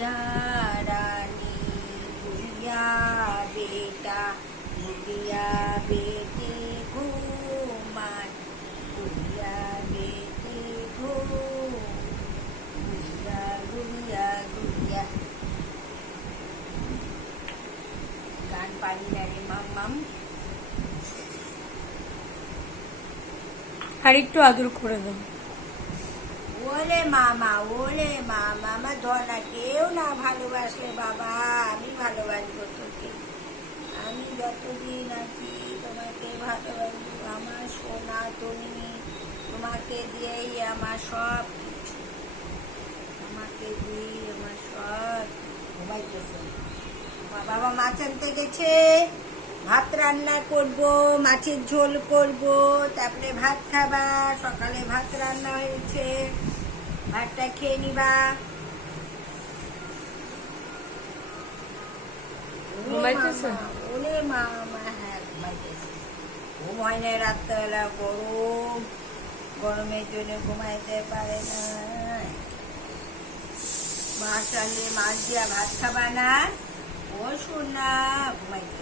गुड़िया रानी गुड़िया बेटा गुड़िया बेटी घूमान गुड़िया बेटी घूम गुड़िया गुड़िया गुड़िया गान पारी ना रे माम আর একটু আদর করে দাও। ওলে মামা আমার ধনা কেউ না ভালোবাসলে বাবা আমি ভালোবাসবো তোকে। আমি যতদিন আছি তোমাকে ভালোবাসবো আমার সোনা তুমি। তোমাকে দিয়েই আমার সব কিছু, তোমাকে দিয়েই আমার সব। ঘুমাইতেছে বাবা, মাছ আনতে গেছে, ভাত রান্না করব, মাছের ঝোল করব, তারপরে ভাত খাবা। সকালে ভাত রান্না হয়েছে, ভাতটা খেয়ে নিবা। ঘুমাইতেছে? ওলে মামা, হ্যাঁ ঘুমাইতেছে। ঘুমায় না রাত্রেবেলা, গরমের জন্য ঘুমাইতে পারে না। মাছ আনলে মাছ দিয়া ভাত খাবা না? ও শোনা ঘুমাইতে